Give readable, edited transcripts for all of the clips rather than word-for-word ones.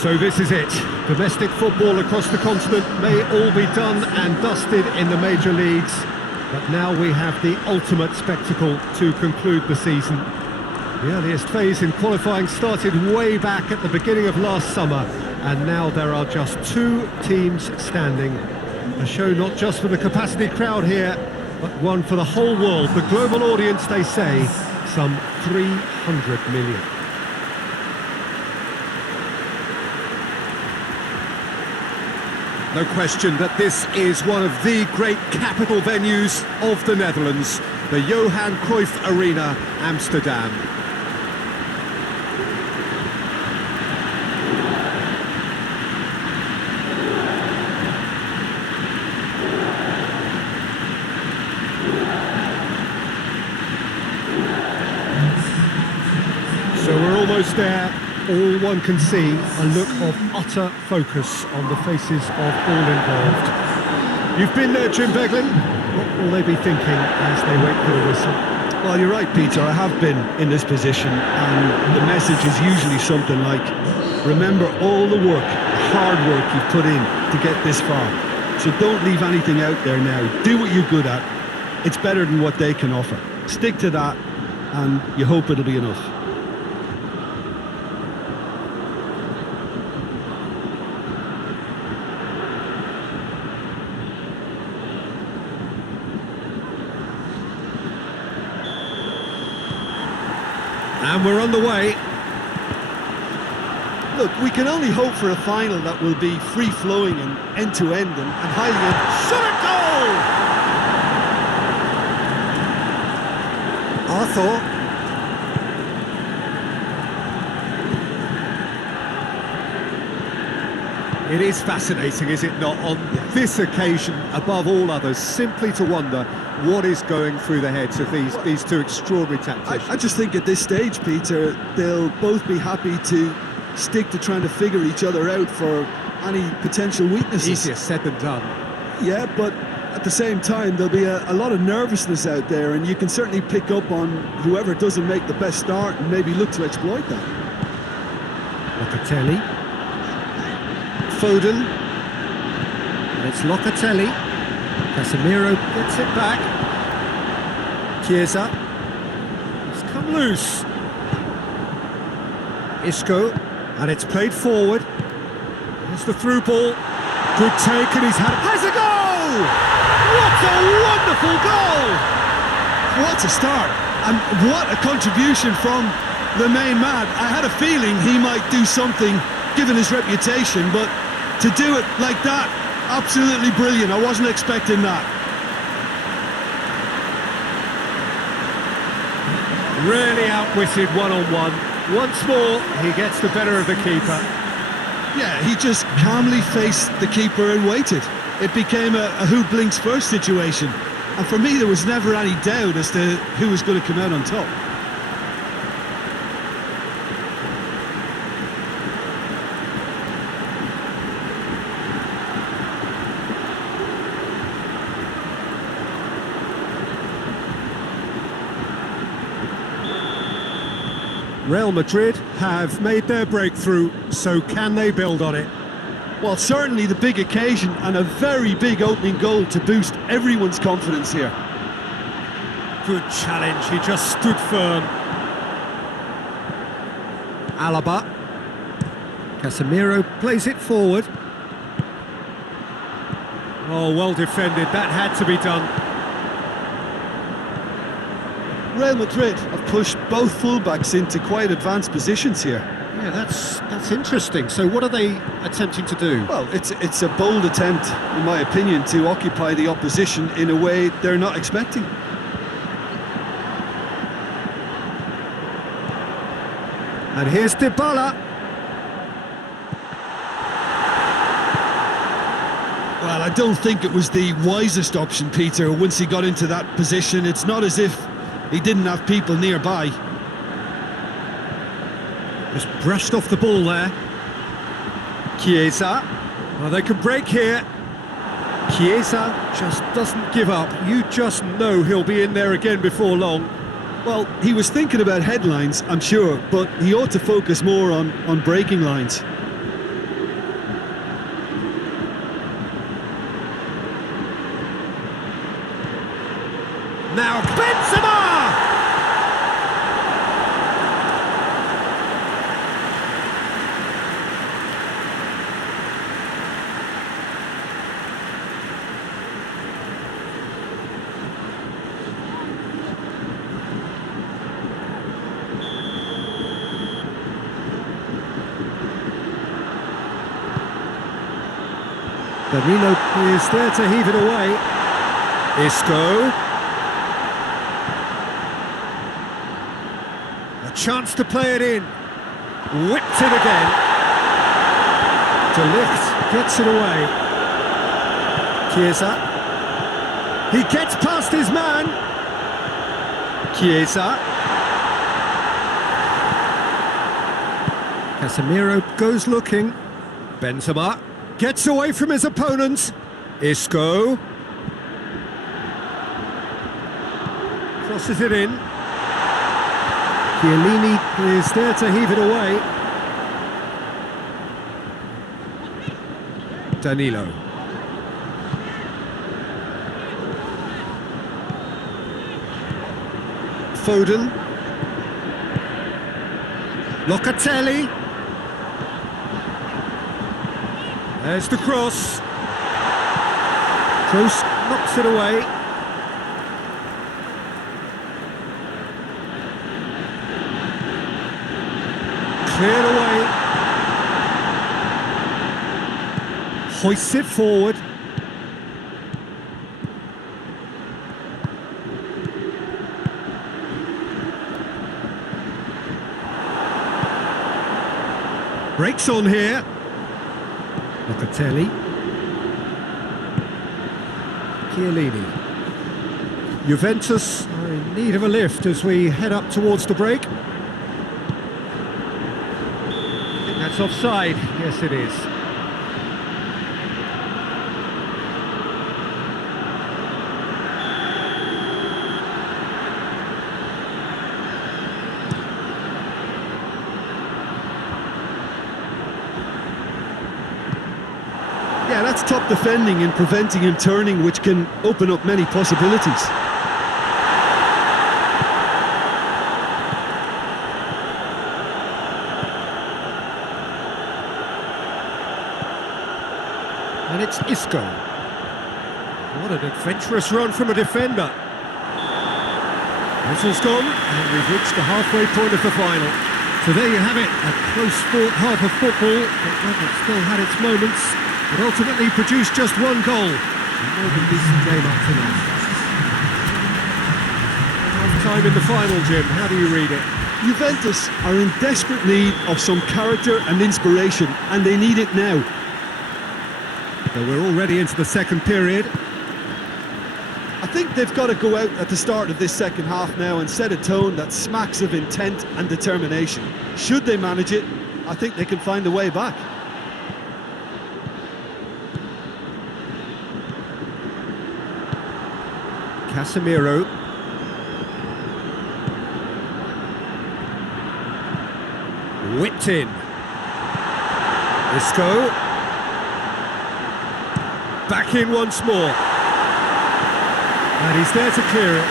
So this is it. Domestic football across the continent may all be done and dusted in the major leagues, but now we have the ultimate spectacle to conclude the season. The earliest phase in qualifying started way back at the beginning of last summer, and now there are just 2 teams standing. A show not just for the capacity crowd here, but one for the whole world. The global audience, they say, some 300 million. No question that this is one of the great capital venues of the Netherlands, the Johan Cruyff Arena, Amsterdam. So we're almost there. All one can see, a look of utter focus on the faces of all involved. You've been there, Jim Beglin. What will they be thinking as they wait for the whistle? Well, you're right, Peter. I have been in this position, and the message is usually something like, remember all the work, the hard work you've put in to get this far. So don't leave anything out there now. Do what you're good at. It's better than what they can offer. Stick to that, and you hope it'll be enough. And we're on the way. Look, we can only hope for a final that will be free-flowing and end-to-end and highly... Shot at goal! Arthur. It is fascinating, is it not, on this occasion, above all others, simply to wonder what is going through the heads of these 2 extraordinary tacticians. I just think at this stage, Peter, they'll both be happy to stick to trying to figure each other out for any potential weaknesses. Easier said than done. Yeah, but at the same time, there'll be a lot of nervousness out there, and you can certainly pick up on whoever doesn't make the best start and maybe look to exploit that. Locatelli. Foden. And it's Locatelli. Casemiro gets it back. Chiesa. It's come loose. Isco. And it's played forward. There's the through ball. Good take, and he's has a goal! What a wonderful goal! What a start, and what a contribution from the main man. I had a feeling he might do something given his reputation, but to do it like that, absolutely brilliant. I wasn't expecting that. Really outwitted one-on-one. Once more, he gets the better of the keeper. Yeah, he just calmly faced the keeper and waited. It became a who blinks first situation. And for me, there was never any doubt as to who was going to come out on top. Real Madrid have made their breakthrough, so can they build on it? Well, certainly the big occasion and a very big opening goal to boost everyone's confidence here. Good challenge, he just stood firm. Alaba. Casemiro plays it forward. Oh, well defended, that had to be done. Real Madrid have pushed both fullbacks into quite advanced positions here. Yeah, that's interesting. So what are they attempting to do? Well, it's a bold attempt, in my opinion, to occupy the opposition in a way they're not expecting. And here's Dybala. Well, I don't think it was the wisest option, Peter, once he got into that position. It's not as if he didn't have people nearby. Just brushed off the ball there. Chiesa. Well, they can break here. Chiesa just doesn't give up. You just know he'll be in there again before long. Well, he was thinking about headlines, I'm sure, but he ought to focus more on breaking lines. Danilo is there to heave it away. Isco. A chance to play it in. Whipped it again. De Ligt gets it away. Chiesa. He gets past his man. Chiesa. Casemiro goes looking. Benzema gets away from his opponents. Isco. Crosses it in. Chiellini is there to heave it away. Danilo. Foden. Locatelli. There's the cross. Kroos knocks it away. Cleared away. Hoists it forward. Breaks on here. Locatelli. Chiellini. Juventus are in need of a lift as we head up towards the break. I think that's offside. Yes, it is. Yeah, that's top defending and preventing him turning, which can open up many possibilities. And it's Isco. What an adventurous run from a defender. Whistle's gone, and we've reached the halfway point of the final. So there you have it, a close-fought half of football, but one that still had its moments. It ultimately produced just one goal. A more than decent game up to now. Half time in the final, Jim. How do you read it? Juventus are in desperate need of some character and inspiration, and they need it now. So we're already into the second period. I think they've got to go out at the start of this second half now and set a tone that smacks of intent and determination. Should they manage it, I think they can find a way back. Casemiro. Whipped in. Isco. Back in once more. And he's there to clear it.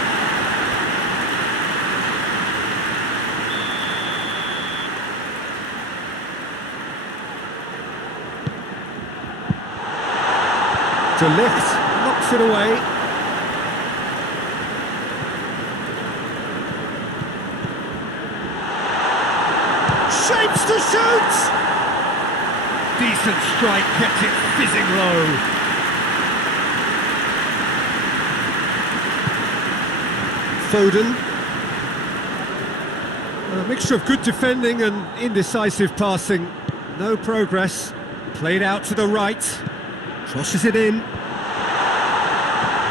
De Ligt knocks it away. Shapes to shoot! Decent strike, kept it fizzing low. Foden. A mixture of good defending and indecisive passing. No progress. Played out to the right. Crosses it in.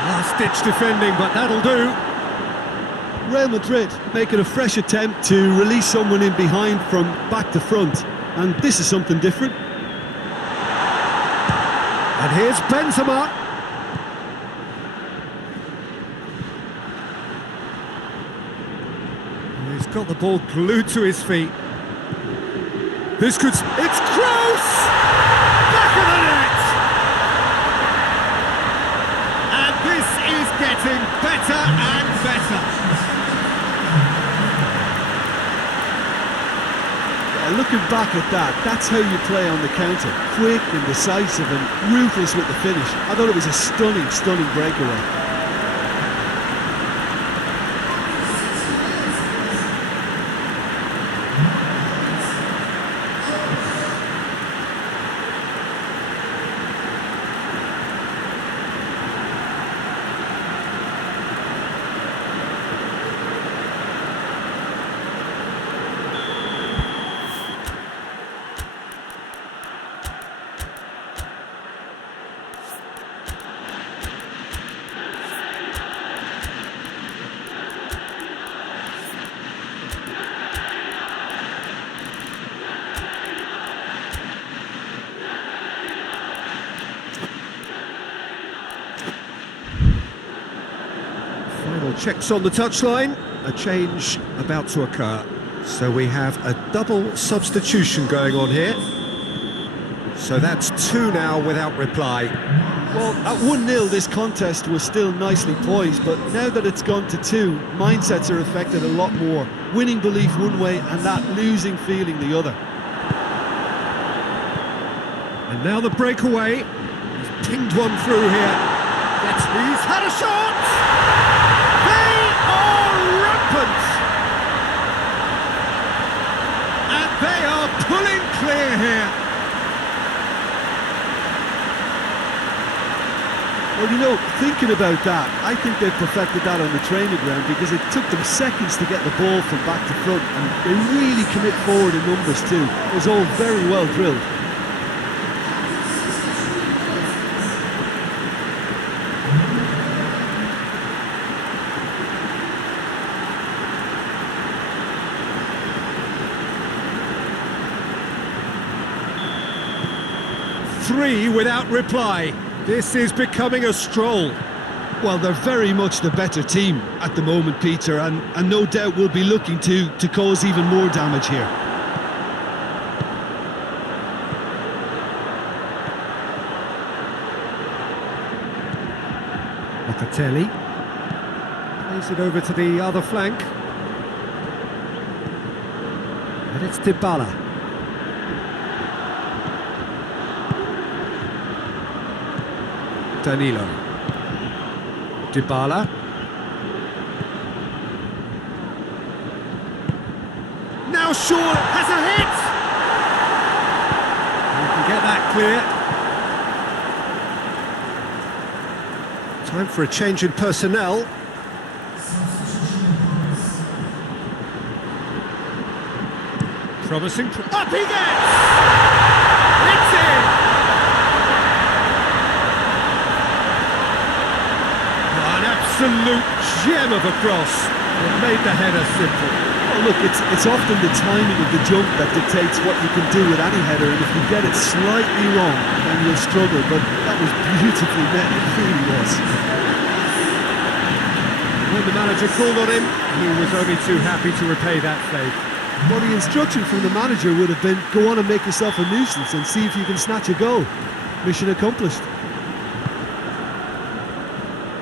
Last-ditch defending, but that'll do. Real Madrid making a fresh attempt to release someone in behind from back to front, and this is something different. And here's Benzema. He's got the ball glued to his feet. This could... It's Kroos! Back of the net! And this is getting better and better. Looking back at that, that's how you play on the counter. Quick and decisive and ruthless with the finish. I thought it was a stunning, stunning breakaway. Checks on the touchline, a change about to occur. So we have a double substitution going on here. So that's two now without reply. Well, at 1-0 this contest was still nicely poised, but now that it's gone to two, mindsets are affected a lot more. Winning belief one way and that losing feeling the other. And now the breakaway. He's pinged one through here. He's had a shot! They are rampant! And they are pulling clear here. Well, you know, thinking about that, I think they perfected that on the training ground because it took them seconds to get the ball from back to front, and they really commit forward in numbers too. It was all very well drilled. Three without reply. This is becoming a stroll. Well, they're very much the better team at the moment, Peter, and no doubt will be looking to cause even more damage here. Locatelli plays it over to the other flank. And it's Dybala. Danilo. Dybala. Now Shaw has a hit! You can get that clear. Time for a change in personnel. Promising. Up he gets! It's in! Absolute gem of a cross. It made the header simple. Well, look, it's often the timing of the jump that dictates what you can do with any header, and if you get it slightly wrong, then you'll struggle, but that was beautifully met, it really was. When the manager called on him, he was only too happy to repay that favour. Well, the instruction from the manager would have been, go on and make yourself a nuisance and see if you can snatch a goal. Mission accomplished.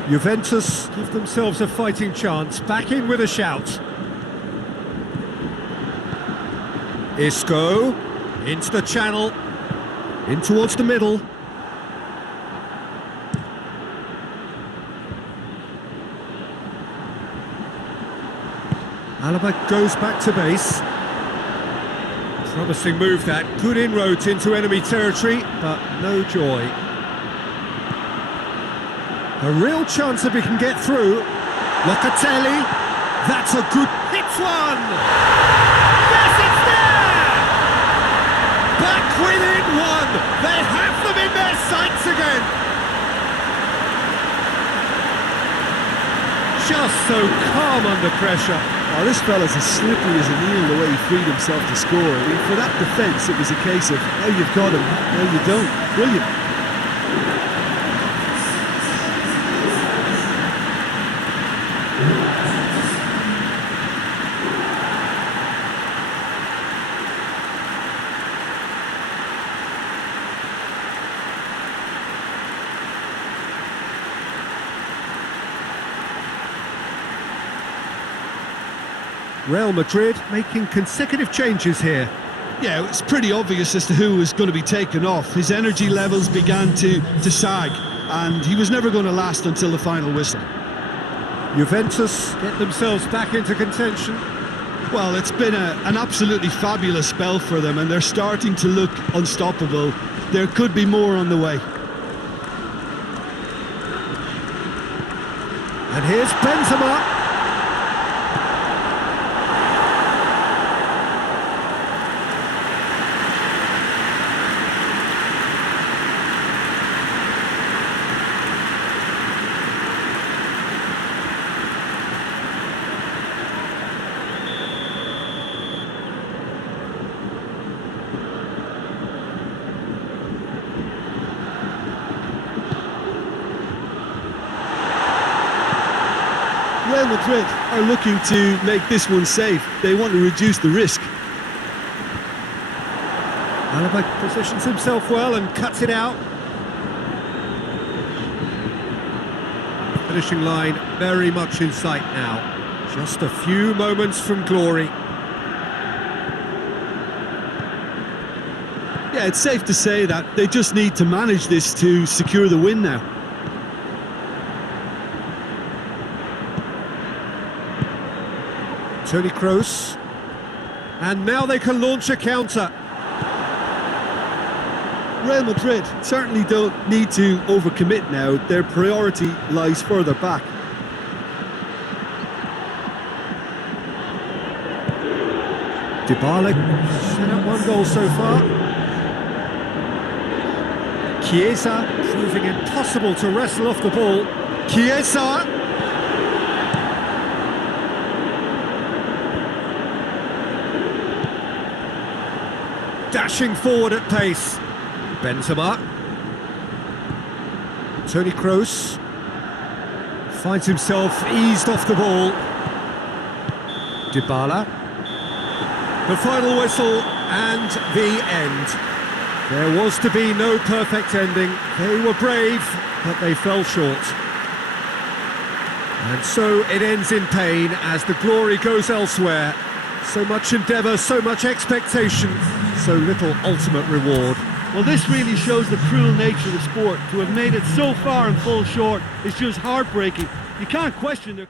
Juventus give themselves a fighting chance, back in with a shout. Isco, into the channel, in towards the middle. Alaba goes back to base. Promising move that, good inroads into enemy territory, but no joy. A real chance if he can get through. Locatelli, that's a good hit one! Yes, it's there! Back within one! They have them in their sights again! Just so calm under pressure. Oh, this fella's as slippery as an eel the way he freed himself to score. I mean, for that defence, it was a case of, now you've got him, now you don't. Brilliant. Real Madrid making consecutive changes here. Yeah, it's pretty obvious as to who was going to be taken off. His energy levels began to sag, and he was never going to last until the final whistle. Juventus get themselves back into contention. Well, it's been an absolutely fabulous spell for them, and they're starting to look unstoppable. There could be more on the way. And here's Benzema. Real Real Madrid are looking to make this one safe. They want to reduce the risk. Alaba positions himself well and cuts it out. Finishing line very much in sight now. Just a few moments from glory. Yeah, it's safe to say that they just need to manage this to secure the win now. Toni Kroos. And now they can launch a counter. Real Madrid certainly don't need to overcommit now. Their priority lies further back. Dybala set up one goal so far. Chiesa proving impossible to wrestle off the ball. Chiesa! Dashing forward at pace. Benzema. Toni Kroos finds himself eased off the ball. Dybala. The final whistle and the end. There was to be no perfect ending. They were brave, but they fell short. And so it ends in pain as the glory goes elsewhere. So much endeavour, so much expectation, so little ultimate reward. Well, this really shows the cruel nature of the sport. To have made it so far and fall short is just heartbreaking. You can't question their...